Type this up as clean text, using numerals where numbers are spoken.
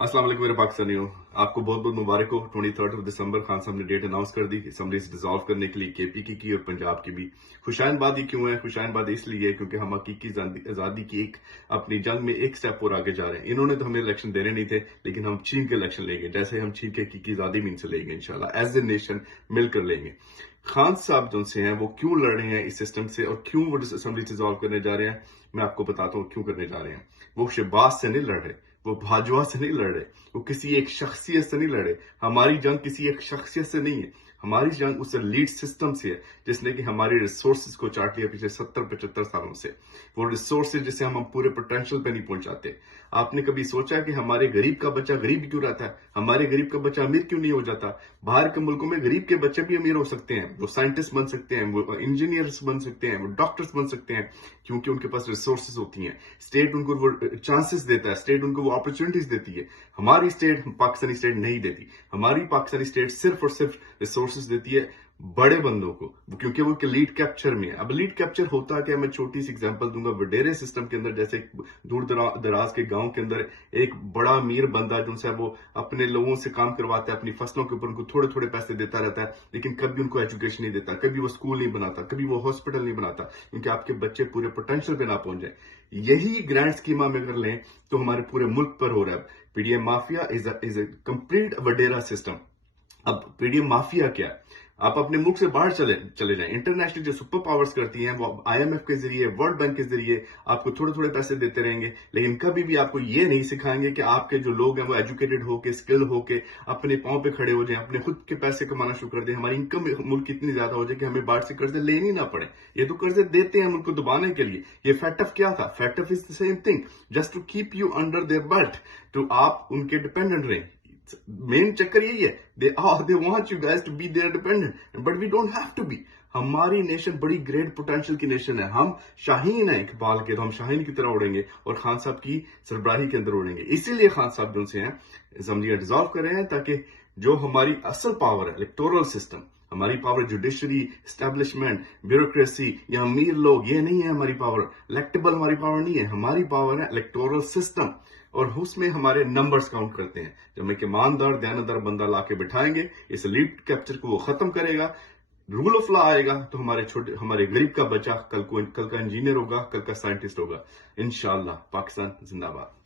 अस्सलाम वालेकुम मेरे पाकिस्तानियों, आपको बहुत बहुत मुबारक हो। 23 दिसंबर खान साहब ने डेट अनाउंस कर दी असम्बली से डिसॉल्व करने के लिए, केपी की और पंजाब की भी। खुशाइनबादी क्यों है? खुशाइनबादी इसलिए है क्योंकि हम हकीकी आज़ादी की एक अपनी जंग में एक स्टेप और आगे जा रहे हैं। इन्होंने तो हमें इलेक्शन देने नहीं थे, लेकिन हम छीन के इलेक्शन लेंगे, जैसे हम छीन के हकीकी आज़ादी भी इनसे लेंगे इंशाल्लाह, एज ए नेशन मिलकर लेंगे। खान साहब जो से हैं वो क्यों लड़ रहे हैं इस सिस्टम से और क्यों वो असम्बली से डिसॉल्व करने जा रहे हैं, मैं आपको बताता हूँ क्यों करने जा रहे हैं। वो शहबाज से नहीं लड़ रहे, वो भाजपा से नहीं लड़ रहे, वो किसी एक शख्सियत से नहीं लड़े। हमारी जंग किसी एक शख्सियत से नहीं है, हमारी जंग उस लीड सिस्टम से है जिसने कि हमारी रिसोर्सेज को चाट लिया पिछले 70-75 सालों से। वो रिसोर्सेज जिसे हम पूरे पोटेंशियल पे नहीं पहुंचाते। आपने कभी सोचा कि हमारे गरीब का बच्चा गरीब क्यों रहता है? हमारे गरीब का बच्चा अमीर क्यों नहीं हो जाता? बाहर के मुल्कों में गरीब के बच्चे भी अमीर हो सकते हैं, वो साइंटिस्ट बन सकते हैं, वो इंजीनियर्स बन सकते हैं, वो डॉक्टर्स बन सकते हैं, क्योंकि उनके पास रिसोर्सेज होती हैं। स्टेट उनको वो चांसेस देता है, स्टेट उनको वो अपॉर्चुनिटीज देती है। हमारी स्टेट, पाकिस्तानी स्टेट नहीं देती। हमारी पाकिस्तानी स्टेट सिर्फ और सिर्फ रिसोर्सेज देती है बड़े बंदों को, क्योंकि वो लीड कैप्चर में है। अब लीड कैप्चर होता क्या, मैं छोटी सी एग्जांपल दूंगा। वडेरे सिस्टम के अंदर, जैसे दूर दराज के गांव के अंदर एक बड़ा अमीर बंदा जो है वो अपने लोगों से काम करवाता है, अपनी फसलों के ऊपर उनको थोड़े थोड़े पैसे देता रहता है, लेकिन कभी उनको एजुकेशन नहीं देता, कभी वो स्कूल नहीं बनाता, कभी वो हॉस्पिटल नहीं बनाता, क्योंकि आपके बच्चे पूरे पोटेंशियल पे ना पहुंच जाए। यही ग्रैंड स्कीमा में अगर लें तो हमारे पूरे मुल्क पर हो रहा है। PDM mafia is a complete wadera system. अब पीडीएम माफिया क्या है? आप अपने मुल्क से बाहर चले जाएं। इंटरनेशनल जो सुपर पावर्स करती हैं वो आईएमएफ के जरिए, वर्ल्ड बैंक के जरिए आपको थोड़े थोड़े पैसे देते रहेंगे, लेकिन कभी भी आपको ये नहीं सिखाएंगे कि आपके जो लोग हैं वो एजुकेटेड होके, स्किल होके अपने पांव पे खड़े हो जाएं, अपने खुद के पैसे कमाना शुरू कर दें। हमारी इनकम मुल्क की इतनी ज्यादा हो जाए कि हमें बाहर से कर्जे लेने ही ना पड़े। ये तो कर्जे देते हैं मुल्क को दबाने के लिए। ये फैटफ क्या था? FATF is the same thing, just to keep you under their belt, तो आप उनके डिपेंडेंट रहें। मेन चक्कर यही है, they want you guys to be their dependent, but we don't have to be. हमारी नेशन बड़ी ग्रेट पोटेंशियल की नेशन है। हम शाहीन है इकबाल के, तो हम शाहीन की तरह उड़ेंगे और खान साहब की सरबराही के अंदर उड़ेंगे। इसीलिए खान साहब जो से हैं असम्बली डिसॉल्व कर रहे हैं, ताकि जो हमारी असल पावर है, इलेक्टोरल सिस्टम, हमारी पावर जुडिशरी, एस्टेब्लिशमेंट, ब्यूरोक्रेसी या अमीर लोग, ये नहीं है हमारी पावर। इलेक्टेबल हमारी पावर नहीं है, हमारी पावर है इलेक्टोरल सिस्टम, और उसमें हमारे नंबर्स काउंट करते हैं। जब हम एक ईमानदार दयानदार बंदा लाके बिठाएंगे, इस लीड कैप्चर को वो खत्म करेगा, रूल ऑफ लॉ आएगा, तो हमारे गरीब का बच्चा कल का इंजीनियर होगा, कल का साइंटिस्ट होगा। इंशाल्लाह। पाकिस्तान जिंदाबाद।